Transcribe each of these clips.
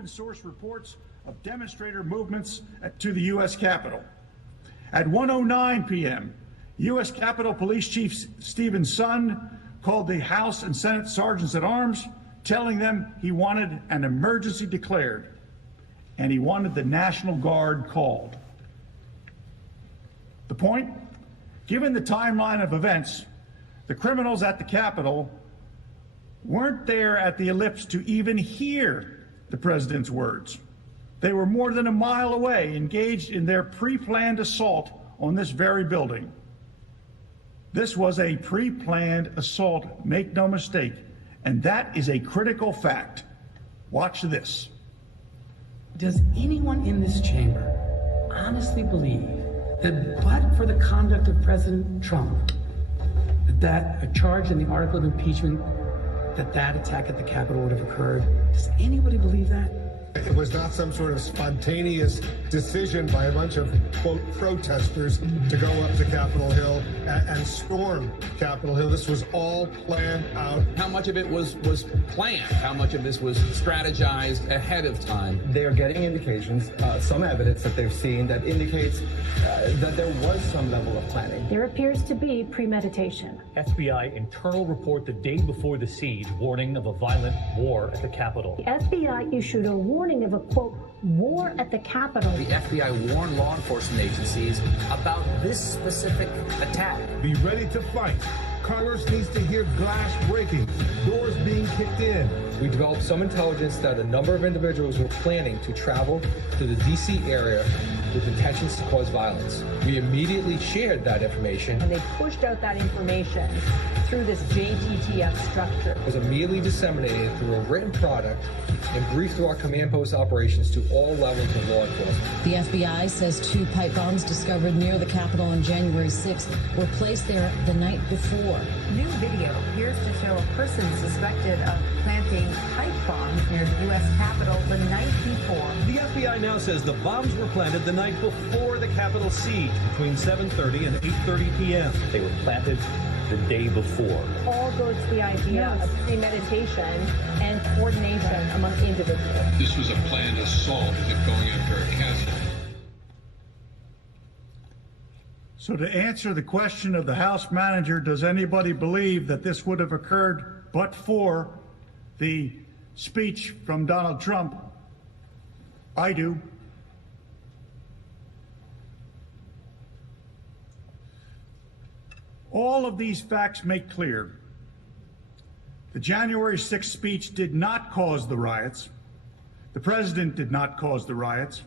open source reports of demonstrator movements to the U.S. Capitol. At 1:09 p.m., U.S. Capitol Police Chief Stephen Sund called the House and Senate Sergeants at Arms, telling them he wanted an emergency declared and he wanted the National Guard called. The point? Given the timeline of events, the criminals at the Capitol weren't there at the ellipse to even hear the president's words. They were more than a mile away, engaged in their pre-planned assault on this very building. This was a pre-planned assault, make no mistake, and that is a critical fact. Watch this. Does anyone in this chamber honestly believe that but for the conduct of President Trump, that a charge in the article of impeachment, that attack at the Capitol would have occurred? Does anybody believe that? It was not some sort of spontaneous decision by a bunch of, quote, protesters to go up to Capitol Hill and storm Capitol Hill. This was all planned out. How much of it was planned? How much of this was strategized ahead of time? They're getting indications, some evidence that they've seen that indicates that there was some level of planning. There appears to be premeditation. FBI internal report the day before the siege, warning of a violent war at the Capitol. The FBI issued a warning of a, quote, war at the Capitol. The FBI warned law enforcement agencies about this specific attack. Be ready to fight. Congress needs to hear glass breaking, doors being kicked in. We developed some intelligence that a number of individuals were planning to travel to the D.C. area with intentions to cause violence. We immediately shared that information. And they pushed out that information through this JTTF structure. It was immediately disseminated through a written product and briefed through our command post operations to all levels of law enforcement. The FBI says 2 pipe bombs discovered near the Capitol on January 6th were placed there the night before. New video appears to show a person suspected of planting pipe bombs near the U.S. Capitol the night before. The FBI now says the bombs were planted the night before the Capitol siege between 7:30 and 8:30 p.m. They were planted the day before. All goes to the idea of premeditation and coordination among individuals. This was a planned assault as if going after a castle. So to answer the question of the House manager, does anybody believe that this would have occurred but for the speech from Donald Trump? I do. All of these facts make clear the January 6th speech did not cause the riots. The president did not cause the riots.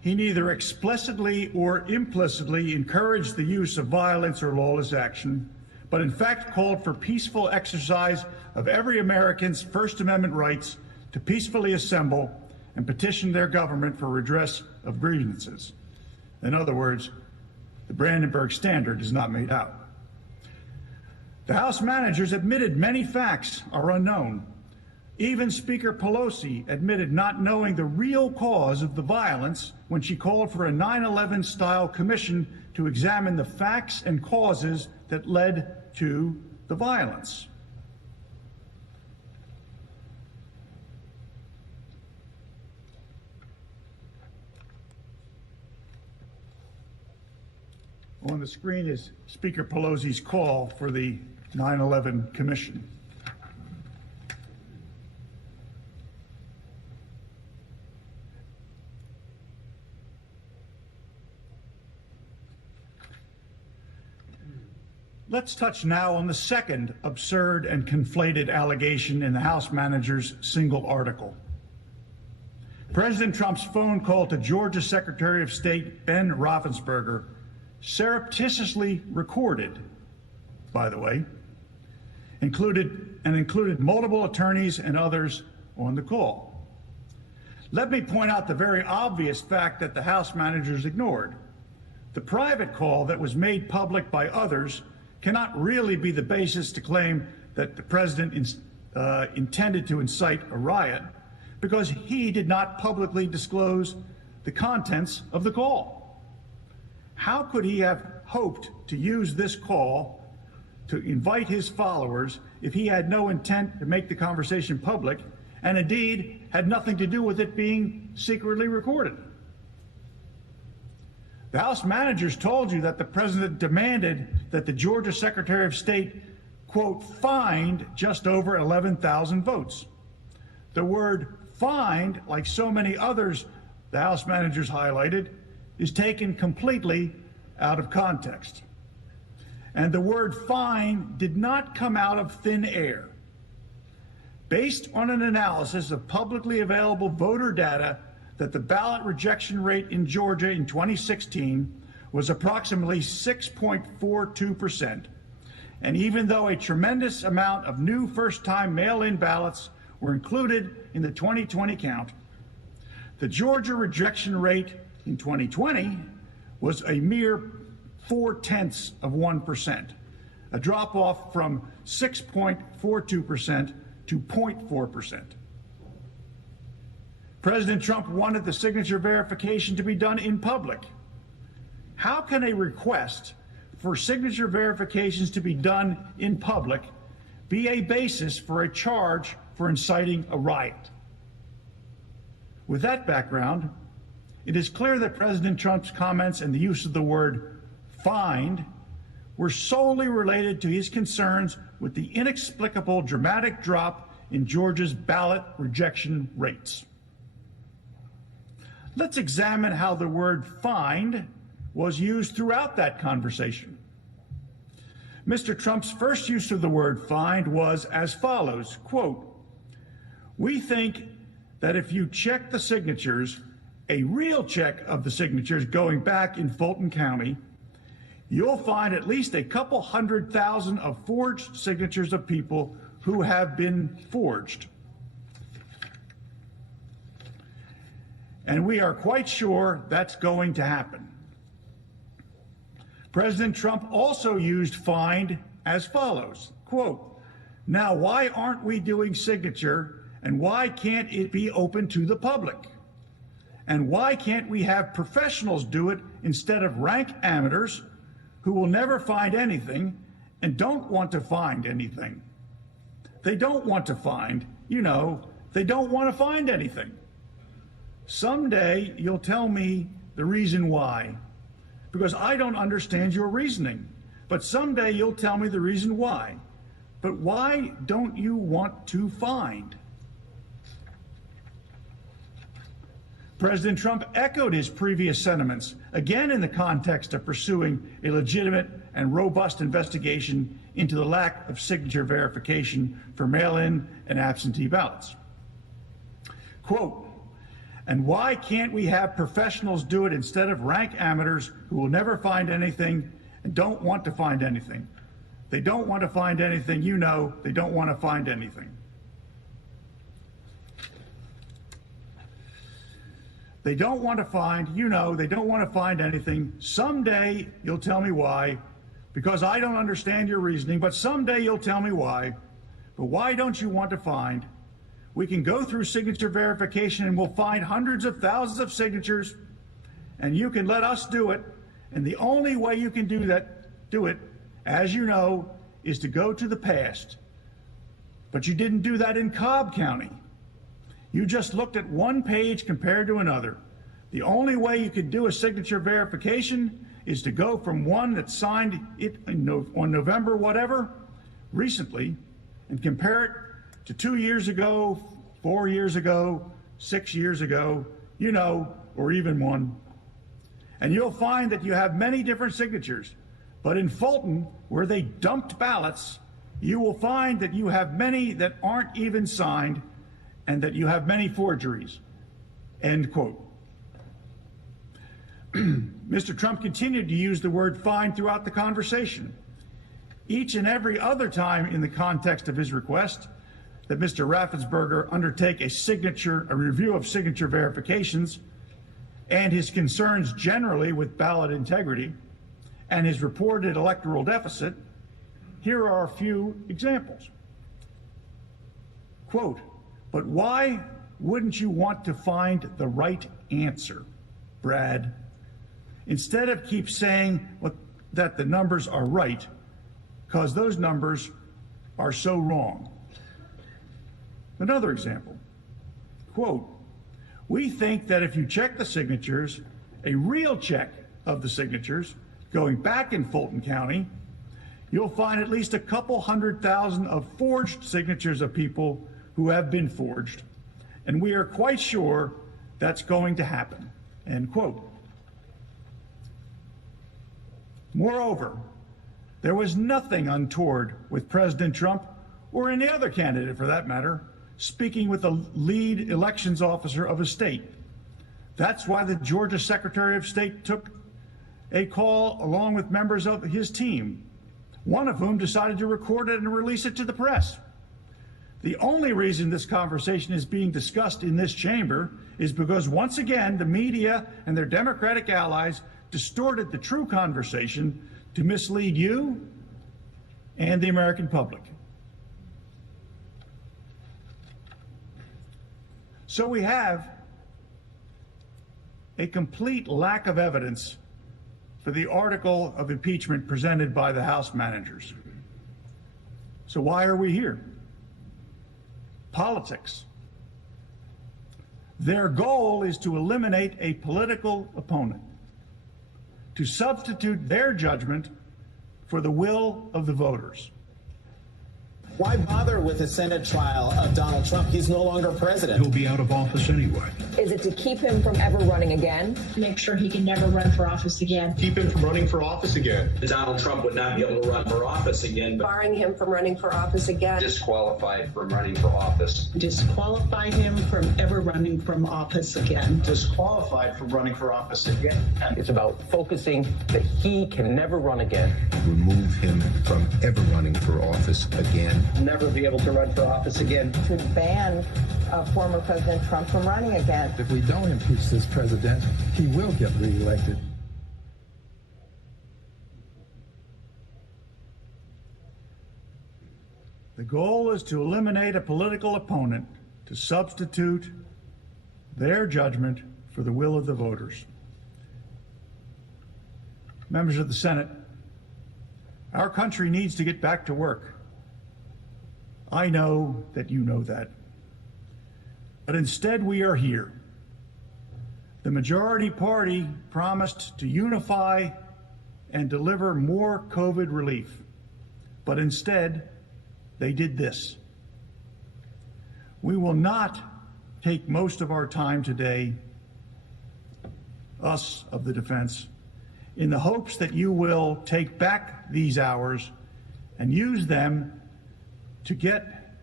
He neither explicitly or implicitly encouraged the use of violence or lawless action, but in fact called for peaceful exercise of every American's First Amendment rights to peacefully assemble and petition their government for redress of grievances. In other words, the Brandenburg Standard is not made out. The House managers admitted many facts are unknown. Even Speaker Pelosi admitted not knowing the real cause of the violence when she called for a 9/11-style commission to examine the facts and causes that led to the violence. On the screen is Speaker Pelosi's call for the 9/11 Commission. Let's touch now on the second absurd and conflated allegation in the House manager's single article. President Trump's phone call to Georgia Secretary of State Ben Roethlisberger, surreptitiously recorded, by the way, included multiple attorneys and others on the call. Let me point out the very obvious fact that the House managers ignored. The private call that was made public by others cannot really be the basis to claim that the president intended to incite a riot, because he did not publicly disclose the contents of the call. How could he have hoped to use this call to invite his followers if he had no intent to make the conversation public, and indeed had nothing to do with it being secretly recorded. The House managers told you that the president demanded that the Georgia Secretary of State, quote, find just over 11,000 votes. The word find, like so many others the House managers highlighted, is taken completely out of context. And the word find did not come out of thin air. Based on an analysis of publicly available voter data that the ballot rejection rate in Georgia in 2016 was approximately 6.42%. And even though a tremendous amount of new first-time mail-in ballots were included in the 2020 count, the Georgia rejection rate in 2020 was a mere 0.4%, a drop-off from 6.42% to 0.4%. President Trump wanted the signature verification to be done in public. How can a request for signature verifications to be done in public be a basis for a charge for inciting a riot? With that background, it is clear that President Trump's comments and the use of the word find were solely related to his concerns with the inexplicable dramatic drop in Georgia's ballot rejection rates. Let's examine how the word find was used throughout that conversation. Mr. Trump's first use of the word find was as follows, quote, we think that if you check the signatures, a real check of the signatures going back in Fulton County, you'll find at least a couple 100,000 of forged signatures of people who have been forged. And we are quite sure that's going to happen. President Trump also used find as follows, quote, now why aren't we doing signature and why can't it be open to the public? And why can't we have professionals do it instead of rank amateurs who will never find anything and don't want to find anything? They don't want to find, they don't want to find anything. Someday you'll tell me the reason why, because I don't understand your reasoning. But someday you'll tell me the reason why. But why don't you want to find? President Trump echoed his previous sentiments, again in the context of pursuing a legitimate and robust investigation into the lack of signature verification for mail-in and absentee ballots. Quote, and why can't we have professionals do it instead of rank amateurs who will never find anything and don't want to find anything? They don't want to find anything, they don't want to find anything. They don't want to find, they don't want to find anything. Someday you'll tell me why, because I don't understand your reasoning, but someday you'll tell me why. But why don't you want to find? We can go through signature verification and we'll find hundreds of thousands of signatures, and you can let us do it. And the only way you can do it, as you know, is to go to the past. But you didn't do that in Cobb County. You just looked at one page compared to another. The only way you could do a signature verification is to go from one that signed it on November whatever, recently, and compare it to 2 years ago, 4 years ago, 6 years ago, or even one. And you'll find that you have many different signatures. But in Fulton, where they dumped ballots, you will find that you have many that aren't even signed and that you have many forgeries. End quote. Mr. Trump continued to use the word find throughout the conversation. Each and every other time in the context of his request that Mr. Raffensperger undertake a review of signature verifications and his concerns generally with ballot integrity and his reported electoral deficit, here are a few examples. Quote, but why wouldn't you want to find the right answer, Brad? Instead of keep saying that the numbers are right, because those numbers are so wrong. Another example, quote, "We think that if you check the signatures, a real check of the signatures going back in Fulton County, you'll find at least a couple 100,000 of forged signatures of people who have been forged. And we are quite sure that's going to happen," end quote. Moreover, there was nothing untoward with President Trump, or any other candidate for that matter, speaking with the lead elections officer of a state. That's why the Georgia Secretary of State took a call along with members of his team, one of whom decided to record it and release it to the press. The only reason this conversation is being discussed in this chamber is because, once again, the media and their Democratic allies distorted the true conversation to mislead you and the American public. So we have a complete lack of evidence for the article of impeachment presented by the House managers. So why are we here? Politics. Their goal is to eliminate a political opponent, to substitute their judgment for the will of the voters. Why bother with a Senate trial of Donald Trump? He's no longer president. He'll be out of office anyway. Is it to keep him from ever running again? Make sure he can never run for office again. Keep him from running for office again. Donald Trump would not be able to run for office again. Barring him from running for office again. Disqualified from running for office. Disqualify him from ever running from office again. Disqualified from running for office again. It's about focusing that he can never run again. Remove him from ever running for office again. Never be able to run for office again. To ban former President Trump from running again. If we don't impeach this president, he will get reelected. The goal is to eliminate a political opponent, to substitute their judgment for the will of the voters. Members of the Senate, our country needs to get back to work. I know that you know that. But instead, we are here. The majority party promised to unify and deliver more COVID relief. But instead, they did this. We will not take most of our time today, us of the defense, in the hopes that you will take back these hours and use them to get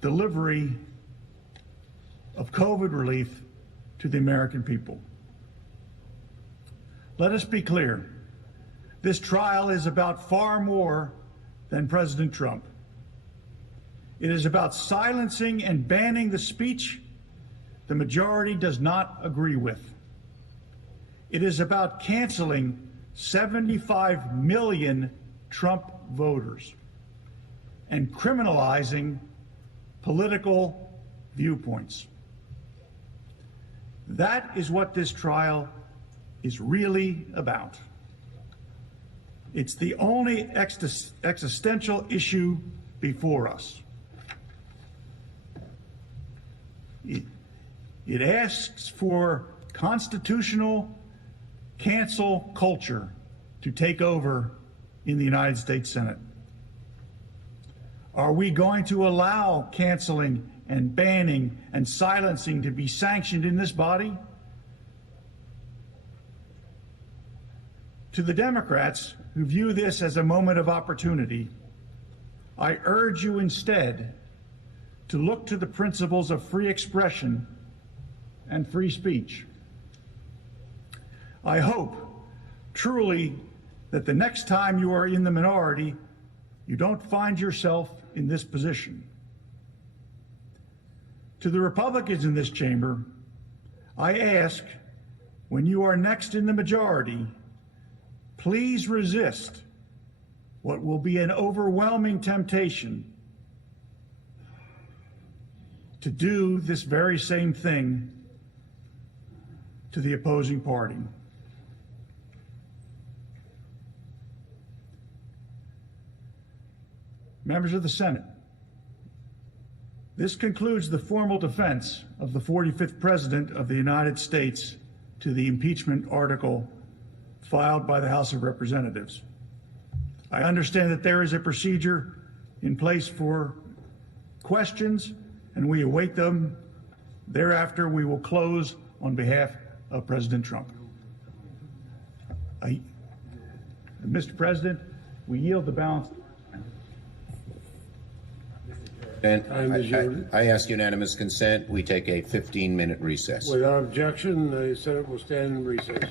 delivery of COVID relief to the American people. Let us be clear. This trial is about far more than President Trump. It is about silencing and banning the speech the majority does not agree with. It is about canceling 75 million Trump voters and criminalizing political viewpoints. That is what this trial is really about. It's the only existential issue before us. It asks for constitutional cancel culture to take over in the United States Senate. Are we going to allow canceling and banning and silencing to be sanctioned in this body? To the Democrats who view this as a moment of opportunity, I urge you instead to look to the principles of free expression and free speech. I hope truly that the next time you are in the minority, you don't find yourself in this position. To the Republicans in this chamber, I ask, when you are next in the majority, please resist what will be an overwhelming temptation to do this very same thing to the opposing party. Members of the Senate, This concludes the formal defense of the 45th President of the United States to the impeachment article filed by the House of Representatives. I understand that there is a procedure in place for questions, and we await them. Thereafter, we will close on behalf of President Trump. Mr. President, we yield the balance. And I ask unanimous consent. We take a 15-minute recess. Without objection, the Senate will stand in recess.